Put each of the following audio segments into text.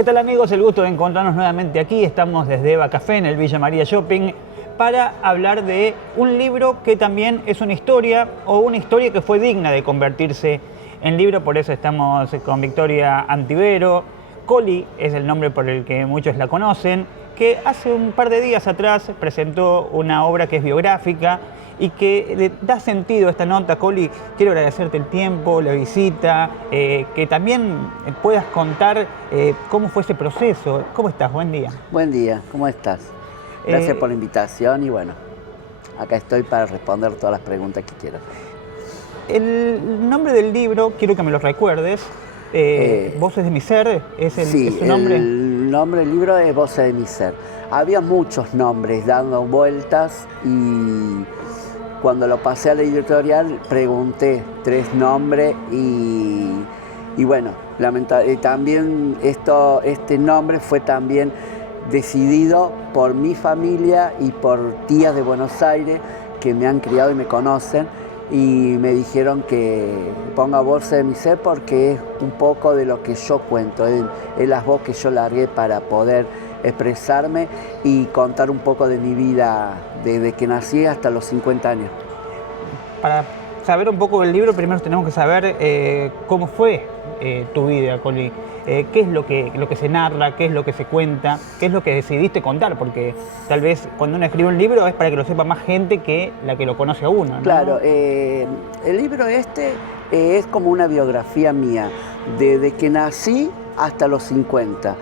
¿Qué tal, amigos? El gusto de encontrarnos nuevamente aquí. Estamos desde Eva Café en el Villa María Shopping para hablar de un libro que también es una historia o una historia que fue digna de convertirse en libro. Por eso estamos con Victoria Antivero. Coli es el nombre por el que muchos la conocen, que hace un par de días atrás presentó una obra que es biográfica y que le da sentido a esta nota. Coli, quiero agradecerte el tiempo, la visita, que también puedas contar cómo fue ese proceso. ¿Cómo estás? Buen día. Buen día, ¿cómo estás? Gracias por la invitación y bueno, acá estoy para responder todas las preguntas que quieras. El nombre del libro, quiero que me lo recuerdes, Voces de mi ser, ¿es su nombre? El nombre del libro es Voces de mi ser. Había muchos nombres dando vueltas y cuando lo pasé a la editorial pregunté 3 nombres y bueno, también este nombre fue también decidido por mi familia y por tías de Buenos Aires que me han criado y me conocen y me dijeron que ponga Voces de mi ser porque es un poco de lo que yo cuento, es las voces que yo largué para poder expresarme y contar un poco de mi vida desde que nací hasta los 50 años. Para saber un poco del libro, primero tenemos que saber cómo fue tu vida, Coli. ¿Qué es lo que se narra? ¿Qué es lo que se cuenta? ¿Qué es lo que decidiste contar? Porque tal vez cuando uno escribe un libro es para que lo sepa más gente que la que lo conoce a uno, ¿no? Claro, el libro es como una biografía mía, desde que nací hasta los 50.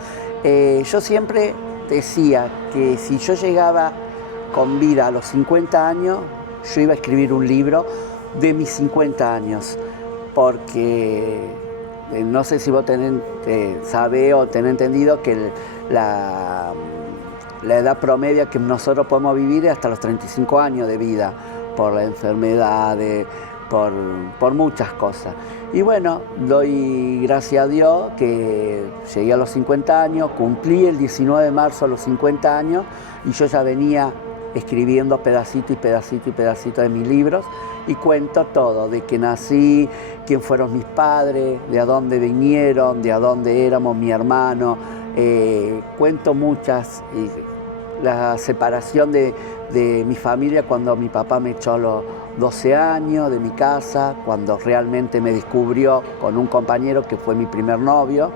Yo siempre decía que si yo llegaba con vida a los 50 años, yo iba a escribir un libro de mis 50 años, porque no sé si vos sabés o tenés entendido que la edad promedio que nosotros podemos vivir es hasta los 35 años de vida, por la enfermedad, por muchas cosas. Y bueno, doy gracias a Dios que llegué a los 50 años, cumplí el 19 de marzo a los 50 años y yo ya venía escribiendo pedacito y pedacito y pedacito de mis libros y cuento todo, de que nací, quién fueron mis padres, de a dónde vinieron, de a dónde éramos mi hermano, cuento muchas, la separación de mi familia cuando mi papá me echó a los 12 años de mi casa, cuando realmente me descubrió con un compañero que fue mi primer novio.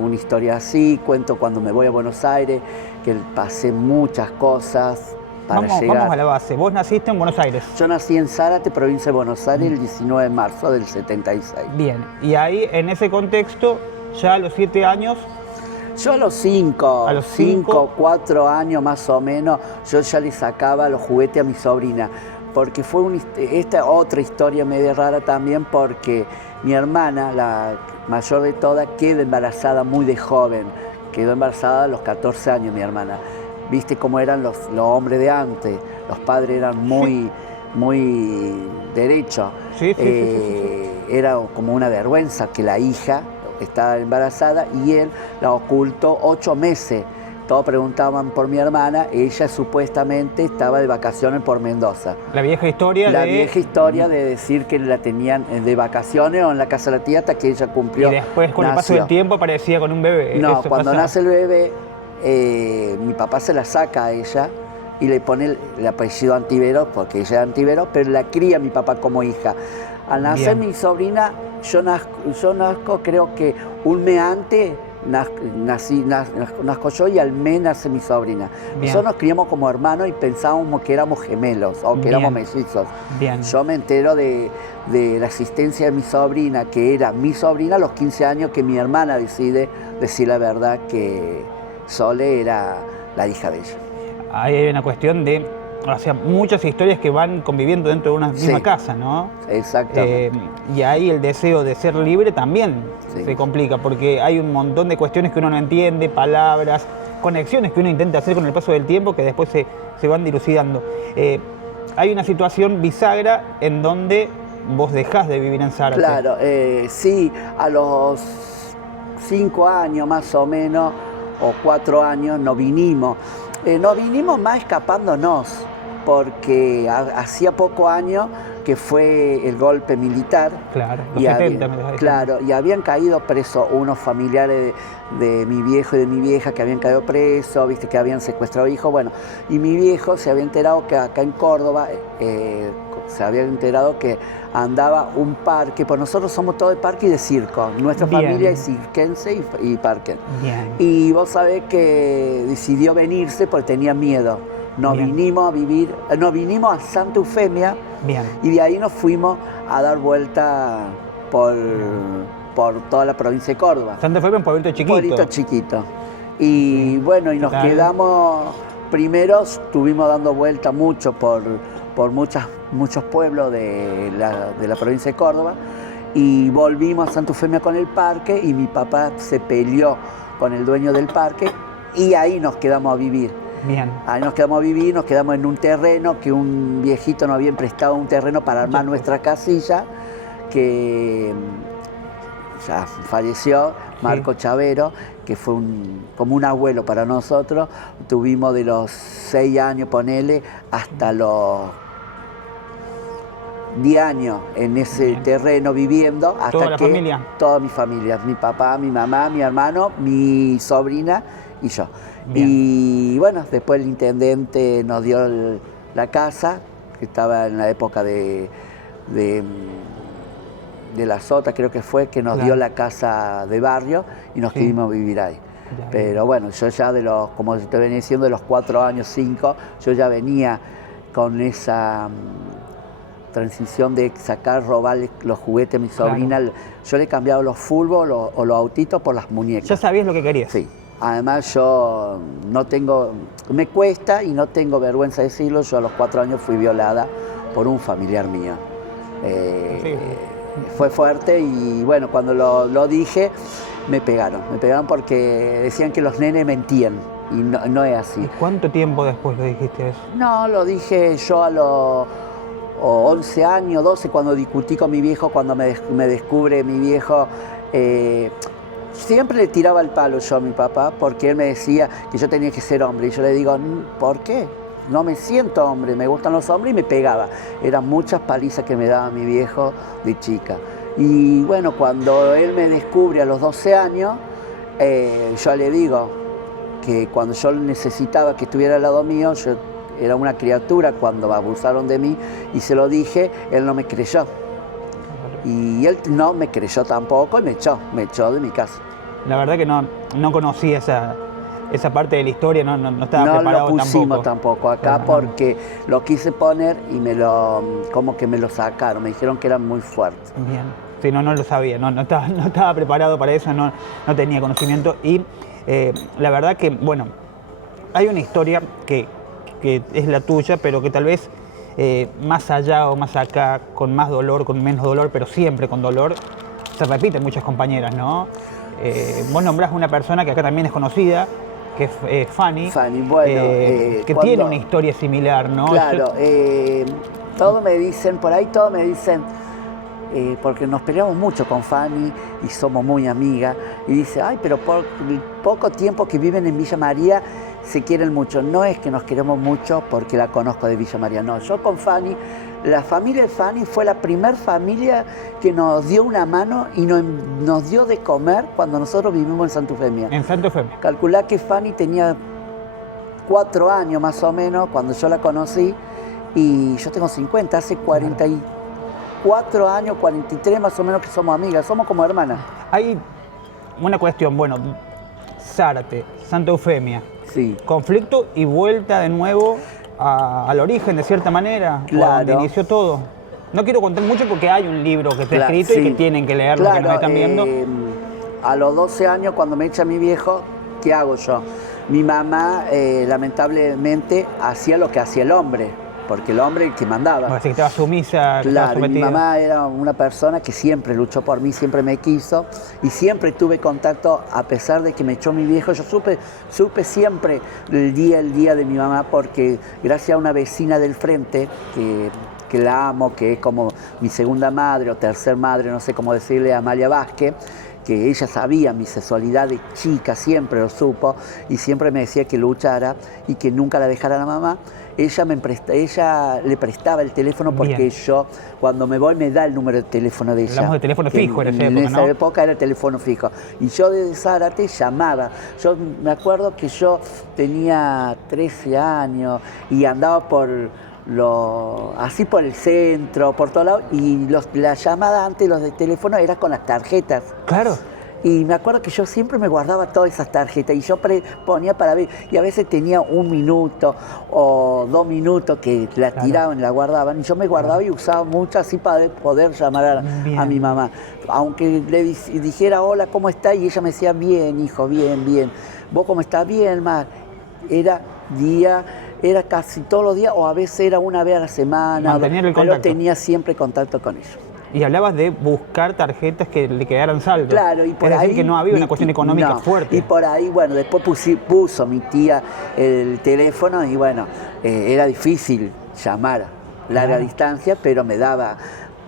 Una historia así, cuento cuando me voy a Buenos Aires, que pasé muchas cosas para llegar. Vamos a la base. Vos naciste en Buenos Aires. Yo nací en Zárate, provincia de Buenos Aires, el 19 de marzo del 76. Bien, y ahí en ese contexto, ya a los 7 años... Yo a los 5, 4 años más o menos, yo ya le sacaba los juguetes a mi sobrina, porque fue esta otra historia medio rara también, porque mi hermana, la mayor de todas, queda embarazada muy de joven, quedó embarazada a los 14 años mi hermana. Viste cómo eran los hombres de antes, los padres eran muy derechos. Sí. Era como una vergüenza que la hija estaba embarazada y él la ocultó 8 meses. Todos preguntaban por mi hermana, ella supuestamente estaba de vacaciones por Mendoza. La vieja historia de decir que la tenían de vacaciones o en la casa de la tía hasta que ella cumplió. Y después con el paso del tiempo aparecía con un bebé. No, cuando nace el bebé, mi papá se la saca a ella y le pone el apellido Antivero, porque ella es Antivero, pero la cría mi papá como hija. Al nacer mi sobrina, yo nazco creo que un mes antes, nazco yo y al mes nace mi sobrina. Nosotros nos criamos como hermanos y pensábamos que éramos gemelos o que éramos mellizos. Yo me entero de la existencia de mi sobrina, que era mi sobrina a los 15 años, que mi hermana decide decir la verdad que Sole era la hija de ella. Ahí hay una cuestión de... O sea, muchas historias que van conviviendo dentro de una misma casa, ¿no? Exactamente. Y ahí el deseo de ser libre también se complica, porque hay un montón de cuestiones que uno no entiende, palabras, conexiones que uno intenta hacer con el paso del tiempo que después se van dilucidando. Hay una situación bisagra en donde vos dejás de vivir en Zárate. Claro, sí, a los 5 años más o menos, o 4 años, nos vinimos más escapándonos, porque hacía pocos años que fue el golpe militar. Claro, los 70 me dejas decir. Claro, y habían caído presos unos familiares de mi viejo y de mi vieja que habían caído presos, viste, que habían secuestrado hijos, bueno, y mi viejo se había enterado que acá en Córdoba, se había enterado que andaba un parque, pues nosotros somos todo de parque y de circo, nuestra familia es cirquense y parque. Bien. Y vos sabés que decidió venirse porque tenía miedo. Nos vinimos a vivir, nos vinimos a Santa Eufemia. Bien. Y de ahí nos fuimos a dar vuelta por toda la provincia de Córdoba. Santa Eufemia es un pueblito chiquito. Un pueblito chiquito. Y bueno, y nos quedamos, primero estuvimos dando vuelta mucho por muchos pueblos de la provincia de Córdoba, y volvimos a Santa Eufemia con el parque, y mi papá se peleó con el dueño del parque, y ahí nos quedamos a vivir. Bien. Ahí nos quedamos a vivir, nos quedamos en un terreno que un viejito nos había prestado, un terreno para armar nuestra casilla, que ya falleció, Marco Chavero, que fue como un abuelo para nosotros. Tuvimos de los 6 años, ponele, hasta los 10 años en ese terreno viviendo. Hasta ¿Toda la familia? Toda mi familia, mi papá, mi mamá, mi hermano, mi sobrina y yo. Bien. Y bueno, después el intendente nos dio la casa, que estaba en la época de la Sota, creo que fue, que nos dio la casa de barrio y nos quisimos vivir ahí. Pero bueno, yo ya como te venía diciendo, de los 4 años, 5, yo ya venía con esa transición de sacar, robarle los juguetes a mi sobrina. Yo le cambiaba los fútbol o los autitos por las muñecas. ¿Ya sabías lo que querías? Sí. Además yo me cuesta y no tengo vergüenza de decirlo, yo a los 4 años fui violada por un familiar mío. Fue fuerte y bueno, cuando lo dije, me pegaron porque decían que los nenes mentían y no es así. ¿Y cuánto tiempo después lo dijiste eso? No, lo dije yo a los 11 años, 12, cuando discutí con mi viejo, cuando me descubre mi viejo. Siempre le tiraba el palo yo a mi papá porque él me decía que yo tenía que ser hombre y yo le digo, ¿por qué? No me siento hombre, me gustan los hombres, y me pegaba. Eran muchas palizas que me daba mi viejo de chica. Y bueno, cuando él me descubre a los 12 años, yo le digo que cuando yo necesitaba que estuviera al lado mío, yo era una criatura cuando abusaron de mí y se lo dije, él no me creyó. Y él no me creyó tampoco y me echó de mi casa. La verdad que no conocía esa parte de la historia, no estaba preparado tampoco. No lo pusimos tampoco acá porque lo quise poner y como que me lo sacaron, me dijeron que era muy fuerte. Bien, sí, no lo sabía, no estaba preparado para eso, no tenía conocimiento y la verdad que, bueno, hay una historia que es la tuya, pero que tal vez más allá o más acá, con más dolor, con menos dolor, pero siempre con dolor, se repite en muchas compañeras, ¿no? Vos nombrás una persona que acá también es conocida, que es Fanny. Fanny, bueno. Que tiene una historia similar, ¿no? Claro, todos me dicen, porque nos peleamos mucho con Fanny y somos muy amigas, y dice, ay, pero por el poco tiempo que viven en Villa María se quieren mucho. No es que nos queremos mucho porque la conozco de Villa María, no. Yo con Fanny, la familia de Fanny fue la primer familia que nos dio una mano y nos dio de comer cuando nosotros vivimos en Santa Eufemia. En Santa Eufemia. Calculá que Fanny tenía 4 años más o menos cuando yo la conocí y yo tengo 50, hace 44 años, 43 más o menos que somos amigas, somos como hermanas. Hay una cuestión, bueno, Zárate, Santa Eufemia, sí. Conflicto y vuelta de nuevo al origen de cierta manera, donde inició todo. No quiero contar mucho porque hay un libro que está escrito y que tienen que leerlo, que nos están viendo. A los 12 años, cuando me echa mi viejo, ¿qué hago yo? Mi mamá, lamentablemente, hacía lo que hacía el hombre, porque el hombre es el que mandaba. Así que estaba sumisa, estaba sometida. Mi mamá era una persona que siempre luchó por mí, siempre me quiso y siempre tuve contacto, a pesar de que me echó mi viejo. Yo supe siempre el día de mi mamá, porque gracias a una vecina del frente, que que la amo, que es como mi segunda madre o tercer madre, no sé cómo decirle, Amalia Vázquez, que ella sabía mi sexualidad de chica, siempre lo supo, y siempre me decía que luchara y que nunca la dejara a la mamá. Ella le prestaba el teléfono porque Bien. yo, cuando me voy, me da el número de teléfono de ella. Hablamos de teléfono fijo en esa época, En esa ¿no? época era el teléfono fijo. Y yo desde Zárate llamaba. Yo me acuerdo que yo tenía 13 años y andaba así por el centro, por todos lados, y la llamada antes, los de teléfono, era con las tarjetas. Claro. Y me acuerdo que yo siempre me guardaba todas esas tarjetas y yo ponía para ver, y a veces tenía 1 minuto o 2 minutos que la tiraban y la guardaban, y yo me guardaba y usaba mucho así para poder llamar a mi mamá. Aunque le dijera, hola, ¿cómo está? Y ella me decía, bien, hijo, bien, bien. ¿Vos cómo estás? Bien, ma. Era casi todos los días, o a veces era una vez a la semana. Mantener el pero contacto. tenía siempre contacto con ellos. Y hablabas de buscar tarjetas que le quedaran saldo. Claro, y por es decir, ahí, que no había una cuestión económica fuerte. Y por ahí, bueno, después puso mi tía el teléfono y bueno, era difícil llamar larga distancia, pero me daba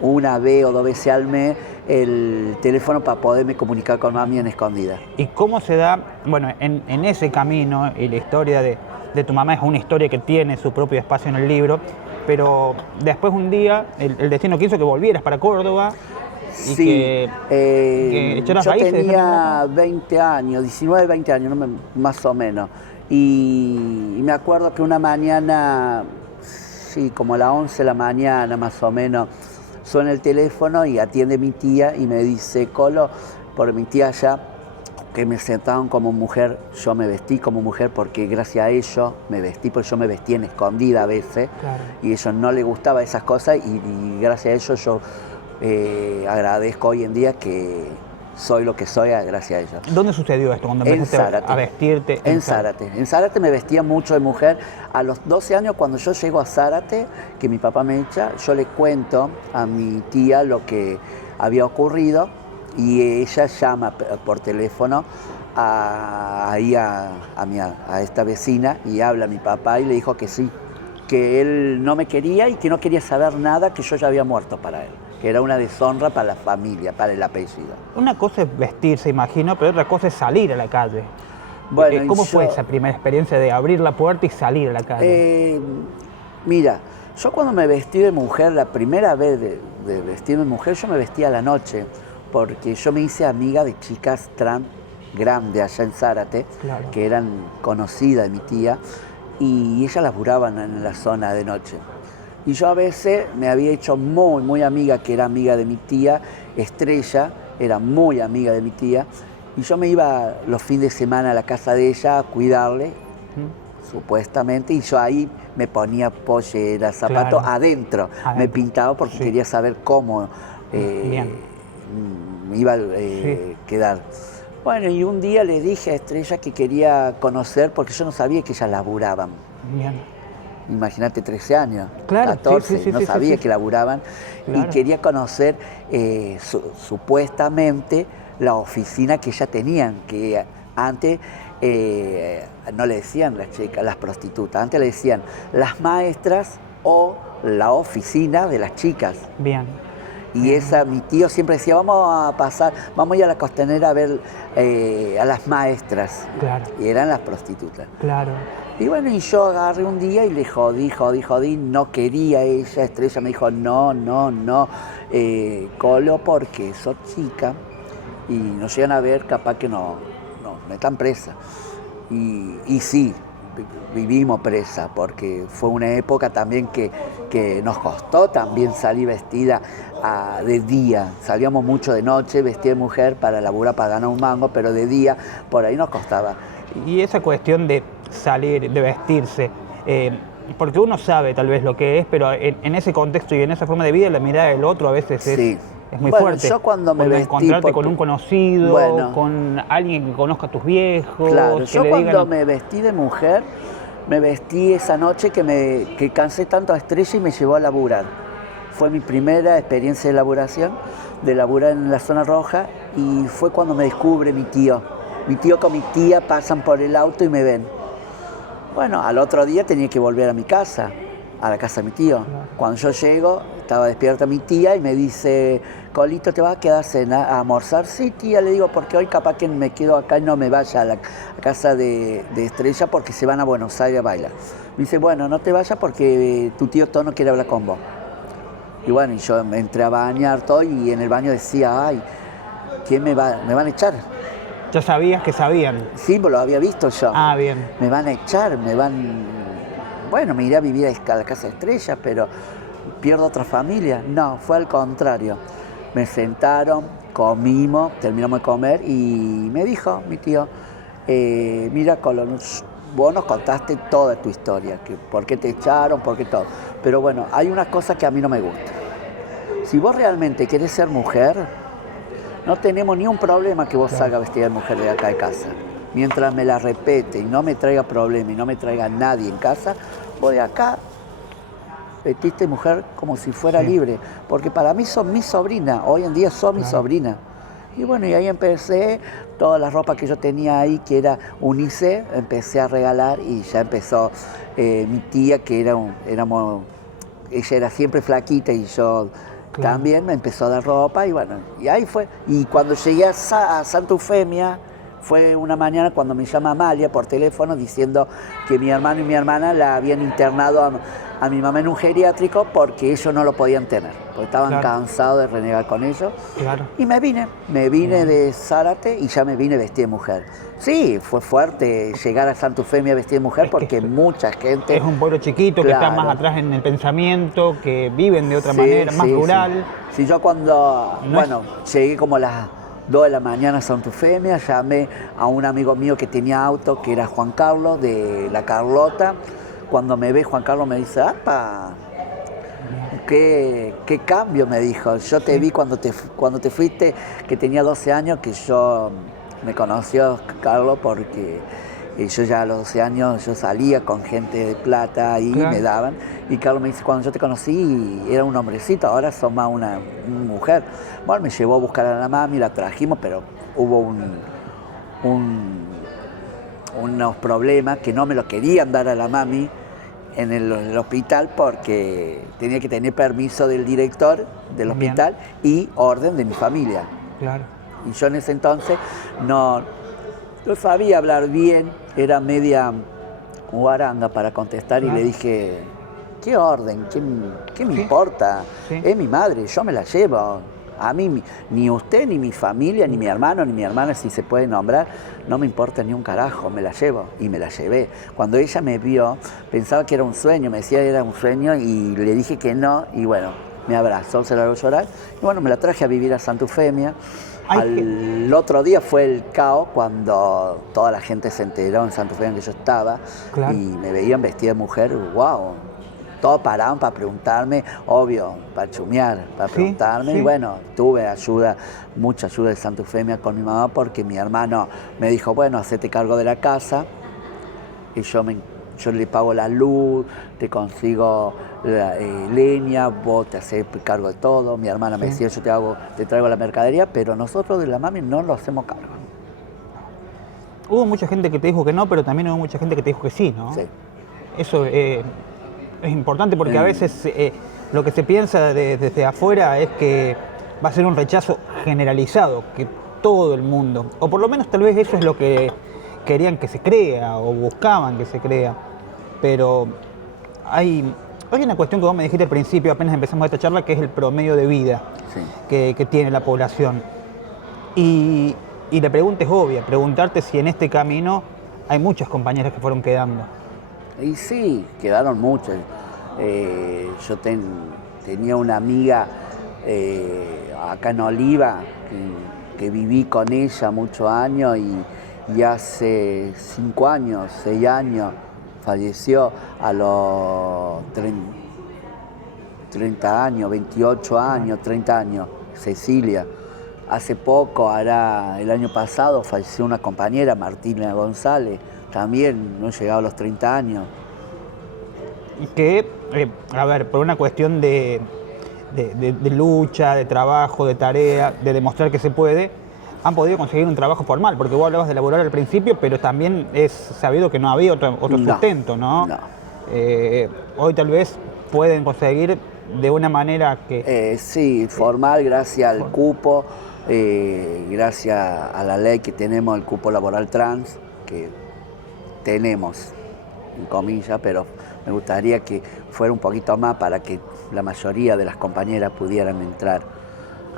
1 vez o 2 veces al mes el teléfono para poderme comunicar con mami en escondida. ¿Y cómo se da, bueno, en ese camino, y la historia de tu mamá es una historia que tiene su propio espacio en el libro, pero después un día el destino quiso que volvieras para Córdoba y Sí, que echaras yo raíces? tenía 20 años, 19, 20 años, más o menos. Y me acuerdo que una mañana, sí, como a las 11 de la mañana más o menos, suena el teléfono y atiende mi tía y me dice, Colo, por mi tía allá, que me sentaban como mujer, yo me vestí como mujer porque gracias a ellos me vestí, porque yo me vestí en escondida a veces, Claro. y a ellos no les gustaba esas cosas y gracias a ellos yo agradezco hoy en día que soy lo que soy gracias a ellos. ¿Dónde sucedió esto? Cuando En empezaste Zárate. a vestirte. En Zárate. En Zárate me vestía mucho de mujer. A los 12 años, cuando yo llego a Zárate, que mi papá me echa, yo le cuento a mi tía lo que había ocurrido y ella llama por teléfono a esta vecina y habla a mi papá y le dijo que sí, que él no me quería y que no quería saber nada, que yo ya había muerto para él, que era una deshonra para la familia, para el apellido. Una cosa es vestirse, imagino, pero otra cosa es salir a la calle. Bueno, ¿Cómo fue esa primera experiencia de abrir la puerta y salir a la calle? Mira, yo cuando me vestí de mujer, la primera vez de vestirme de mujer, yo me vestí a la noche, porque yo me hice amiga de chicas trans grandes allá en Zárate, Claro. que eran conocidas de mi tía, y ellas laburaban en la zona de noche. Y yo a veces me había hecho muy, muy amiga, que era amiga de mi tía, Estrella, era muy amiga de mi tía, y yo me iba los fines de semana a la casa de ella a cuidarle, supuestamente, y yo ahí me ponía polleras, zapatos Claro. adentro, me pintaba porque Sí. quería saber cómo me iba a quedar. Bueno, y un día le dije a Estrella que quería conocer, porque yo no sabía que ellas laburaban. Bien. Imagínate, 13 años, Claro, 14, sí, no sí, sabía sí. que laburaban, Claro. y quería conocer supuestamente la oficina que ya tenían, que antes no le decían las chicas, las prostitutas, antes le decían las maestras o la oficina de las chicas. Bien. Y mi tío siempre decía, vamos a ir a la Costanera a ver a las maestras. Claro. Y eran las prostitutas. Claro. Y bueno, y yo agarré un día y le jodí, no quería ella. Estrella me dijo, no, Colo, porque sos chica y nos llegan a ver, capaz que no metan presa. Y sí, vivimos presa, porque fue una época también que nos costó también salir vestida de día. Salíamos mucho de noche, vestida de mujer para laburar, para ganar un mango, pero de día por ahí nos costaba. Y esa cuestión de salir, de vestirse, porque uno sabe tal vez lo que es, pero en ese contexto y en esa forma de vida, la mirada del otro a veces Sí. es muy Bueno, fuerte. yo cuando me vestí, encontrarte con un conocido, Bueno. con alguien que conozca a tus viejos, Claro, que yo le cuando digan... me vestí de mujer, me vestí esa noche que cansé tanto a Estrella y me llevó a laburar. Fue mi primera experiencia de laburación, de laburar en la zona roja, y fue cuando me descubre mi tío. Mi tío con mi tía pasan por el auto y me ven. Bueno, al otro día tenía que volver a mi casa. a la casa de mi tío. Claro. Cuando yo llego, estaba despierta mi tía y me dice, Colito, ¿te vas a quedar a almorzar? Sí, tía, le digo, porque hoy capaz que me quedo acá y no me vaya a la casa de Estrella porque se van a Buenos Aires a bailar. Me dice, bueno, no te vayas porque tu tío Tono quiere hablar con vos. Y bueno, y yo me entré a bañar todo y en el baño decía, ay, ¿quién me van a echar? ¿Ya sabías que sabían? Sí, lo había visto yo. Ah, bien. Me van a echar, bueno, me iré a vivir a la casa de Estrella, pero pierdo otra familia. No, fue al contrario. Me sentaron, comimos, terminamos de comer y me dijo mi tío, mira, Colón, vos nos contaste toda tu historia, que por qué te echaron, por qué todo. Pero bueno, hay unas cosas que a mí no me gustan. Si vos realmente querés ser mujer, no tenemos ni un problema que vos salgas vestida de mujer de acá de casa. Mientras me la repete y no me traiga problema y no me traiga nadie en casa, vos de acá vestiste mujer como si fuera libre. Porque para mí son mi sobrina, hoy en día son mi sobrina. Y bueno, y ahí empecé, toda la ropa que yo tenía ahí, que era unisex, empecé a regalar y ya empezó mi tía, que ella era siempre flaquita y yo también me empezó a dar ropa y bueno, y ahí fue. Y cuando llegué a Santa Eufemia, fue una mañana cuando me llama Amalia por teléfono diciendo que mi hermano y mi hermana la habían internado a mi mamá en un geriátrico porque ellos no lo podían tener, porque estaban cansados de renegar con ellos. Claro. Y me vine de Zárate y ya me vine vestida de mujer. Sí, fue fuerte llegar a Santa Eufemia vestida de mujer porque mucha gente... Es un pueblo chiquito que está más atrás en el pensamiento, que viven de otra manera, más rural. Sí, yo cuando, llegué como a las 2 de la mañana a Santa Eufemia, llamé a un amigo mío que tenía auto, que era Juan Carlos, de La Carlota. Cuando me ve Juan Carlos me dice, ¡apa! ¿Qué cambio? Me dijo. Yo te vi cuando te fuiste, que tenía 12 años, que yo me conoció Carlos porque yo ya a los 12 años yo salía con gente de plata y me daban. Y Carlos me dice, cuando yo te conocí era un hombrecito, ahora sos más una mujer. Bueno, me llevó a buscar a la mami, la trajimos, pero hubo unos problemas que no me lo querían dar a la mami en el hospital porque tenía que tener permiso del director del hospital y orden de mi familia. Claro. Y yo en ese entonces no sabía hablar bien, era media guaranga para contestar y le dije, ¿qué orden? ¿Qué me importa? Es mi madre, yo me la llevo. A mí, ni usted, ni mi familia, ni mi hermano, ni mi hermana, si se puede nombrar, no me importa ni un carajo, me la llevo. Y me la llevé. Cuando ella me vio, pensaba que era un sueño, me decía que era un sueño y le dije que no. Y bueno, me abrazó, se largó a llorar. Y bueno, me la traje a vivir a Santa Eufemia. Al otro día fue el caos cuando toda la gente se enteró en Santa Eufemia que yo estaba y me veían vestida de mujer, wow. Todos paraban para preguntarme, obvio, para chumear, para preguntarme. Y bueno, tuve mucha ayuda de Santa Eufemia con mi mamá porque mi hermano me dijo, bueno, hacete cargo de la casa y yo le pago la luz, te consigo leña, vos te haces cargo de todo. Mi hermana me decía, yo te traigo la mercadería, pero nosotros de la mami no lo hacemos cargo. Hubo mucha gente que te dijo que no, pero también hubo mucha gente que te dijo que sí, ¿no? Sí. Eso es importante porque a veces lo que se piensa desde afuera es que va a ser un rechazo generalizado, que todo el mundo, o por lo menos tal vez eso es lo que querían que se crea o buscaban que se crea, pero hay una cuestión que vos me dijiste al principio, apenas empezamos esta charla, que es el promedio de vida que tiene la población. Y la pregunta es obvia, preguntarte si en este camino hay muchas compañeras que fueron quedando. Y sí, quedaron muchas. Yo tenía una amiga acá en Oliva que viví con ella muchos años y hace 5 años, 6 años, falleció a los 30 años, 28 años, 30 años, Cecilia. Hace poco, el año pasado, falleció una compañera, Martina González, también no llegaba a los 30 años. Que, por una cuestión de lucha, de trabajo, de tarea, de demostrar que se puede, han podido conseguir un trabajo formal, porque vos hablabas de laboral al principio, pero también es sabido que no había otro sustento, ¿no? No. Hoy tal vez pueden conseguir de una manera que... Sí, formal, gracias al cupo, gracias a la ley que tenemos, el cupo laboral trans, que tenemos, en comillas, pero me gustaría que fuera un poquito más para que la mayoría de las compañeras pudieran entrar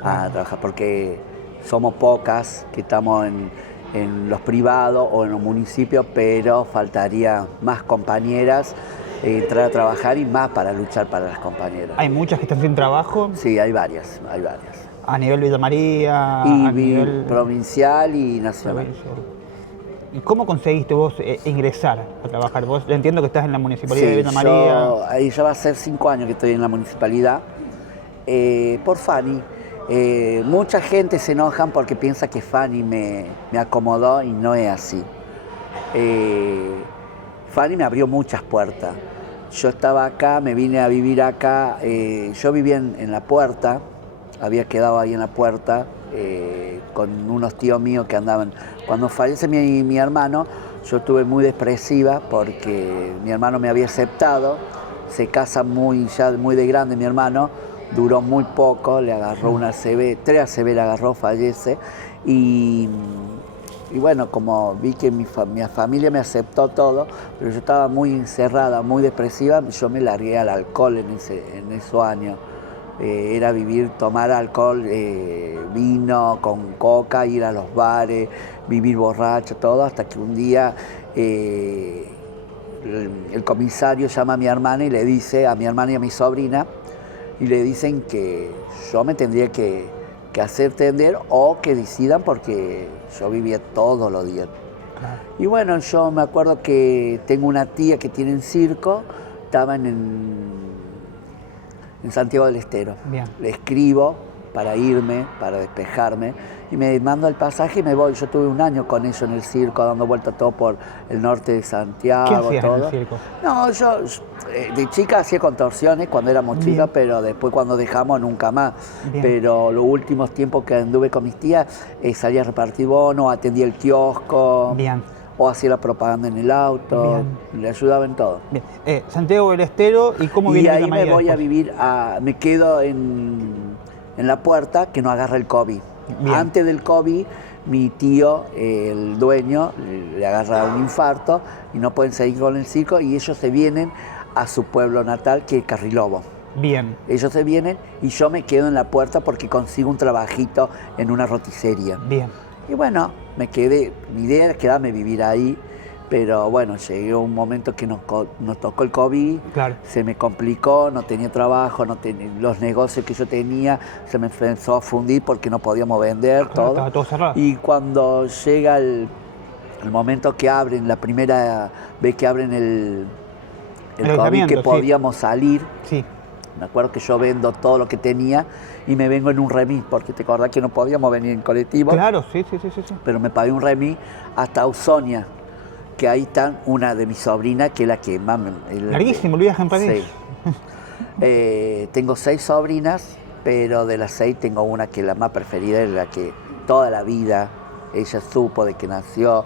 a trabajar, porque somos pocas que estamos en los privados o en los municipios, pero faltaría más compañeras entrar a trabajar y más para luchar para las compañeras. ¿Hay muchas que están sin trabajo? Sí, hay varias, hay varias. A nivel Villa María, Y a nivel provincial y nacional. provincial. ¿Y cómo conseguiste vos ingresar a trabajar? Vos entiendo que estás en la Municipalidad de Villa María. Ahí ya va a ser 5 años que estoy en la municipalidad, por Fanny. Mucha gente se enojan porque piensa que Fanny me acomodó y no es así. Fanny me abrió muchas puertas. Yo estaba acá, me vine a vivir acá, yo vivía en La Puerta, había quedado ahí en La Puerta con unos tíos míos que andaban. Cuando fallece mi hermano, yo estuve muy depresiva porque mi hermano me había aceptado, se casa ya muy de grande mi hermano, duró muy poco, le agarró una ACV, 3 ACV le agarró, fallece, y bueno, como vi que mi familia me aceptó todo, pero yo estaba muy encerrada, muy depresiva, yo me largué al alcohol en esos años. Era tomar alcohol, vino con coca, ir a los bares, vivir borracho, todo, hasta que un día el comisario llama a mi hermana y le dice, a mi hermana y a mi sobrina, y le dicen que yo me tendría que hacer tender o que decidan porque yo vivía todos los días. Claro. Y bueno, yo me acuerdo que tengo una tía que tiene un circo, estaban en Santiago del Estero. Bien. Le escribo para irme, para despejarme, y me mando el pasaje y me voy. Yo tuve 1 año con ellos en el circo, dando vueltas todo por el norte de Santiago. ¿Qué hacías todo. en el circo? No, yo de chica hacía contorsiones cuando éramos chicas, pero después cuando dejamos nunca más. Bien. Pero los últimos tiempos que anduve con mis tías, salía a repartir bonos, atendía el kiosco. Bien. O hacía la propaganda en el auto, bien. Le ayudaba en todo. Bien. Santiago del Estero, ¿y cómo viene Villa María? Y ahí me voy a vivir, me quedo en La Puerta, que no agarra el COVID. Bien. Antes del COVID, mi tío, el dueño, le agarra un infarto y no pueden seguir con el circo y ellos se vienen a su pueblo natal, que es Carrilobo. Bien. Ellos se vienen y yo me quedo en La Puerta porque consigo un trabajito en una roticería. Bien. Y bueno, me quedé, mi idea era quedarme a vivir ahí, pero bueno, llegué a un momento que nos tocó el COVID, claro. Se me complicó, no tenía trabajo, los negocios que yo tenía se me empezó a fundir porque no podíamos vender, claro, todo. Estaba todo cerrado. Y cuando llega el momento que abren, la primera vez que abren el COVID, que podíamos salir, sí. Me acuerdo que yo vendo todo lo que tenía y me vengo en un remis, porque te acordás que no podíamos venir en colectivo. Claro, sí. Pero me pagué un remis hasta Ausonia, que ahí está una de mis sobrinas, que es la que más... Larguísimo el viaje en París. Sí. Tengo 6 sobrinas, pero de las 6 tengo una que es la más preferida, es la que toda la vida ella supo de que nació,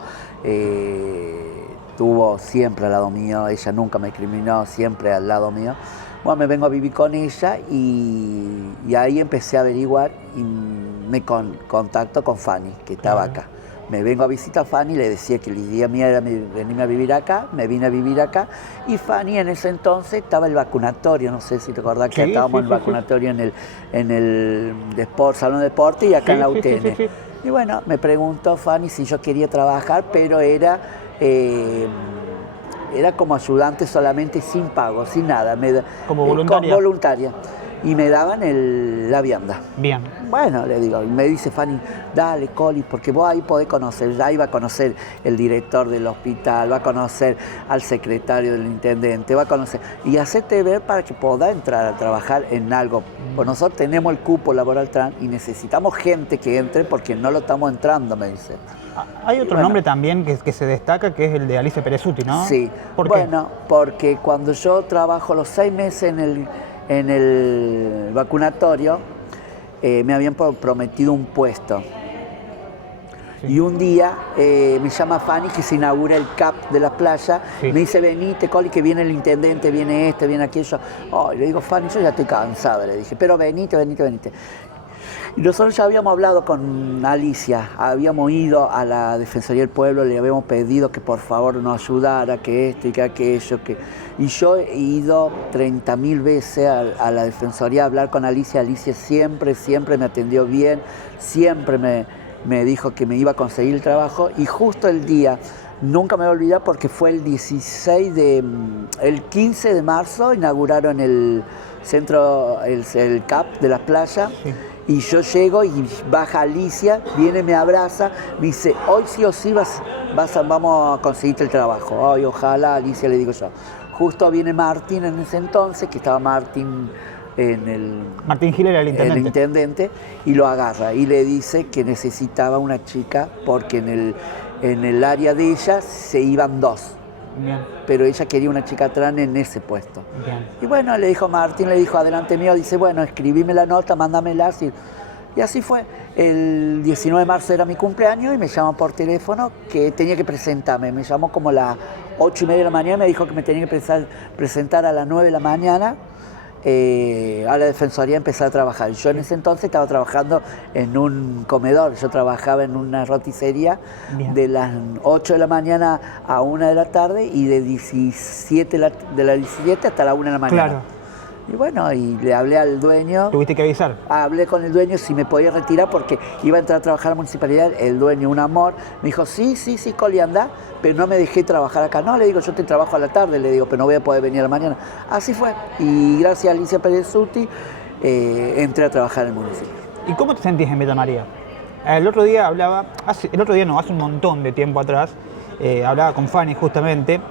estuvo siempre al lado mío, ella nunca me discriminó, siempre al lado mío. Bueno, me vengo a vivir con ella y ahí empecé a averiguar y me contacto con Fanny, que estaba acá. Me vengo a visitar a Fanny, le decía que la idea mía era venirme a vivir acá, me vine a vivir acá, y Fanny en ese entonces estaba el vacunatorio, no sé si te acordás que estábamos en el vacunatorio en el Salón de Deporte y acá en la UTN. Sí. Y bueno, me preguntó Fanny si yo quería trabajar, pero era como ayudante solamente, sin pago, sin nada. ¿Como voluntaria? Voluntaria. Y me daban la vianda. Bien. Bueno, le digo, y me dice Fanny, dale, Coli, porque vos ahí podés conocer, ya iba a conocer el director del hospital, va a conocer al secretario del intendente, va a conocer, y hacerte ver para que pueda entrar a trabajar en algo. Pues nosotros tenemos el cupo laboral trans y necesitamos gente que entre porque no lo estamos entrando, me dice. Hay otro nombre también que se destaca, que es el de Alicia Perezuti, ¿no? Sí. ¿Por qué? Bueno, porque cuando yo trabajo los 6 meses en el vacunatorio, me habían prometido un puesto. Sí. Y un día me llama Fanny, que se inaugura el CAP de la playa, Sí. me dice, venite, Coli, que viene el intendente, viene este, viene aquello. Oh, y le digo, Fanny, yo ya estoy cansada, le dije, pero venite. Y nosotros ya habíamos hablado con Alicia, habíamos ido a la Defensoría del Pueblo, le habíamos pedido que por favor nos ayudara, que esto y que aquello. Y yo he ido 30.000 veces a la Defensoría a hablar con Alicia. Alicia siempre me atendió bien, siempre me dijo que me iba a conseguir el trabajo. Y justo el día, nunca me voy a olvidar porque fue el 15 de marzo, inauguraron el centro, el CAP de la playa. Sí. Y yo llego y baja Alicia, viene, me abraza, me dice, hoy sí o sí vamos a conseguirte el trabajo. Ay, ojalá, Alicia, le digo yo. Justo viene Martín en ese entonces, que estaba Martín en el... Martín Gil era el intendente. El intendente, y lo agarra y le dice que necesitaba una chica porque en el área de ella se iban 2. Bien, Pero ella quería una chica trans en ese puesto. bien. Y bueno, le dijo Martín, le dijo adelante mío, dice, bueno, escribime la nota, mándamela. Y así fue. El 19 de marzo era mi cumpleaños y me llamó por teléfono que tenía que presentarme. Me llamó como a las 8:30 de la mañana y me dijo que me tenía que presentar a las 9 de la mañana a la Defensoría a empezar a trabajar. Yo en ese entonces estaba trabajando en un comedor, yo trabajaba en una roticería. Bien. De las 8 de la mañana a 1 de la tarde y de 17 de las 17 hasta la 1 de la mañana. Claro. Y bueno, y le hablé al dueño. Tuviste que avisar. Hablé con el dueño si me podía retirar porque iba a entrar a trabajar a la municipalidad. El dueño, un amor, me dijo, sí, Coli, anda, pero no me dejé trabajar acá. No, le digo, yo te trabajo a la tarde, le digo, pero no voy a poder venir a la mañana. Así fue. Y gracias a Alicia Perezuti entré a trabajar en el municipio. ¿Y cómo te sentís en Villa María? El otro día hace un montón de tiempo atrás, hablaba con Fanny justamente,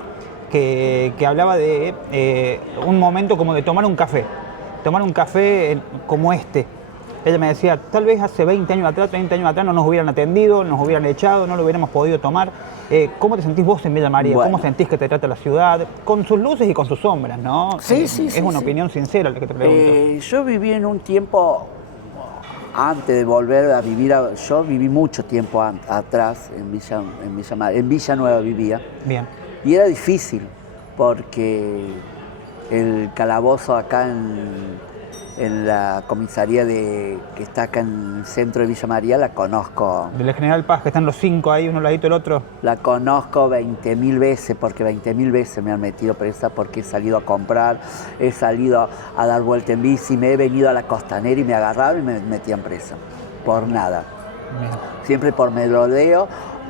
que hablaba de un momento como de tomar un café como este. Ella me decía, tal vez hace 20 años atrás, 30 años atrás no nos hubieran atendido, nos hubieran echado, no lo hubiéramos podido tomar. ¿Cómo te sentís vos en Villa María? Bueno. ¿Cómo sentís que te trata la ciudad? Con sus luces y con sus sombras, ¿no? Sí, Es una opinión sincera la que te pregunto. Yo viví en un tiempo, antes de volver a vivir, yo viví mucho tiempo atrás en Villa Nueva vivía. Bien. Y era difícil porque el calabozo acá en la comisaría que está acá en el centro de Villa María la conozco. Del General Paz, que están los 5 ahí, uno al ladito del otro. La conozco 20.000 veces, porque 20.000 veces me han metido presa porque he salido a comprar, he salido a dar vuelta en bici, me he venido a la costanera y me agarraban y me metían presa. Por nada. Bien. Siempre por merodeo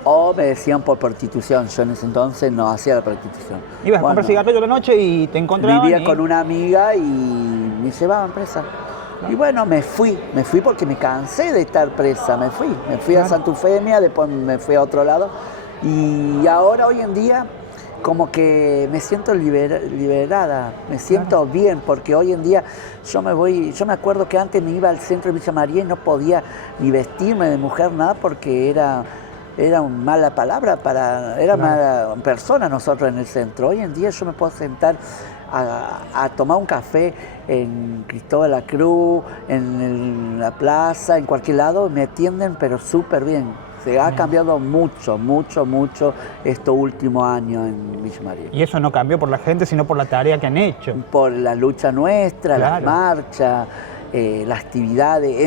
o me decían por prostitución. Yo en ese entonces no hacía la prostitución. Ibas a comprar cigarrillo la noche y te encontraban. Vivía con una amiga y me llevaban presa. Y bueno, me fui porque me cansé de estar presa, me fui a Santa Eufemia, después me fui a otro lado. Y ahora, hoy en día, como que me siento liberada, me siento bien, porque hoy en día yo me acuerdo que antes me iba al centro de Villa María y no podía ni vestirme de mujer, nada, porque era una mala palabra, era mala persona nosotros en el centro. Hoy en día yo me puedo sentar a tomar un café en Cristóbal la Cruz, en la plaza, en cualquier lado, me atienden pero súper bien. Se ha cambiado mucho estos últimos años en Villa María. Y eso no cambió por la gente, sino por la tarea que han hecho. Por la lucha nuestra, Claro. las marchas, las actividades,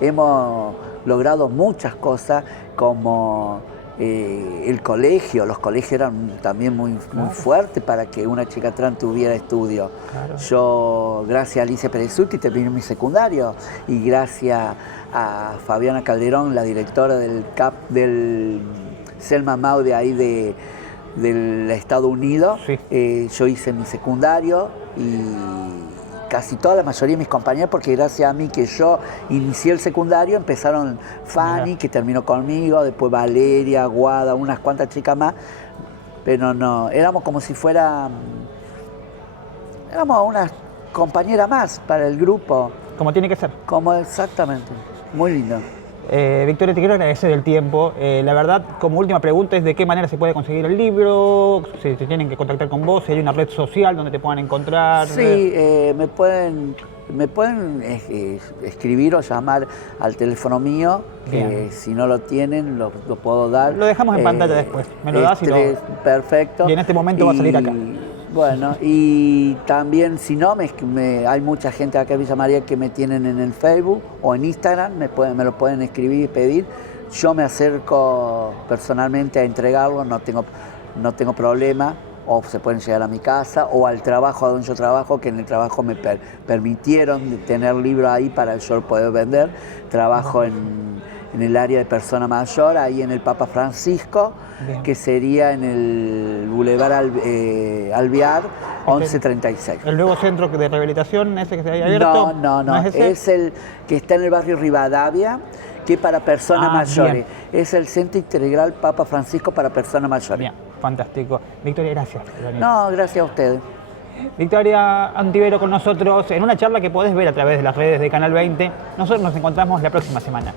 hemos logrado muchas cosas como el colegio. Los colegios eran también muy fuertes para que una chica trans tuviera estudio. Claro. Yo, gracias a Alicia Perezuti, terminé mi secundario y gracias a Fabiana Calderón, la directora del CAP del Selma Mau de ahí del Estados Unidos, Sí. yo hice mi secundario y casi toda la mayoría de mis compañeros, porque gracias a mí que yo inicié el secundario, empezaron Fanny, que terminó conmigo, después Valeria, Guada, unas cuantas chicas más, pero no, éramos como si éramos una compañera más para el grupo. Como tiene que ser. Como exactamente, muy lindo. Victoria, te quiero agradecer el tiempo. La verdad, como última pregunta es de qué manera se puede conseguir el libro, si se tienen que contactar con vos, si hay una red social donde te puedan encontrar. Sí, me pueden Me pueden escribir o llamar al teléfono mío, que Bien. si no lo tienen lo puedo dar. Lo dejamos en pantalla después. Me lo das y lo... Perfecto. Y en este momento va a salir acá. Bueno, y también si no, hay mucha gente acá en Villa María que me tienen en el Facebook o en Instagram, me lo pueden escribir y pedir. Yo me acerco personalmente a entregarlo, no tengo problema. O se pueden llegar a mi casa o al trabajo a donde yo trabajo, que en el trabajo me permitieron tener libros ahí para yo poder vender. Trabajo en el área de persona mayor, ahí en el Papa Francisco, Bien. que sería en el Boulevard Alvear 1136. ¿El nuevo centro de rehabilitación, ese que se había abierto? No, ¿Es ese? es el que está en el barrio Rivadavia, que es para personas mayores. Bien. Es el Centro Integral Papa Francisco para personas mayores. Bien, fantástico. Victoria, gracias. No, gracias a ustedes. Victoria Antivero con nosotros en una charla que podés ver a través de las redes de Canal 20. Nosotros nos encontramos la próxima semana.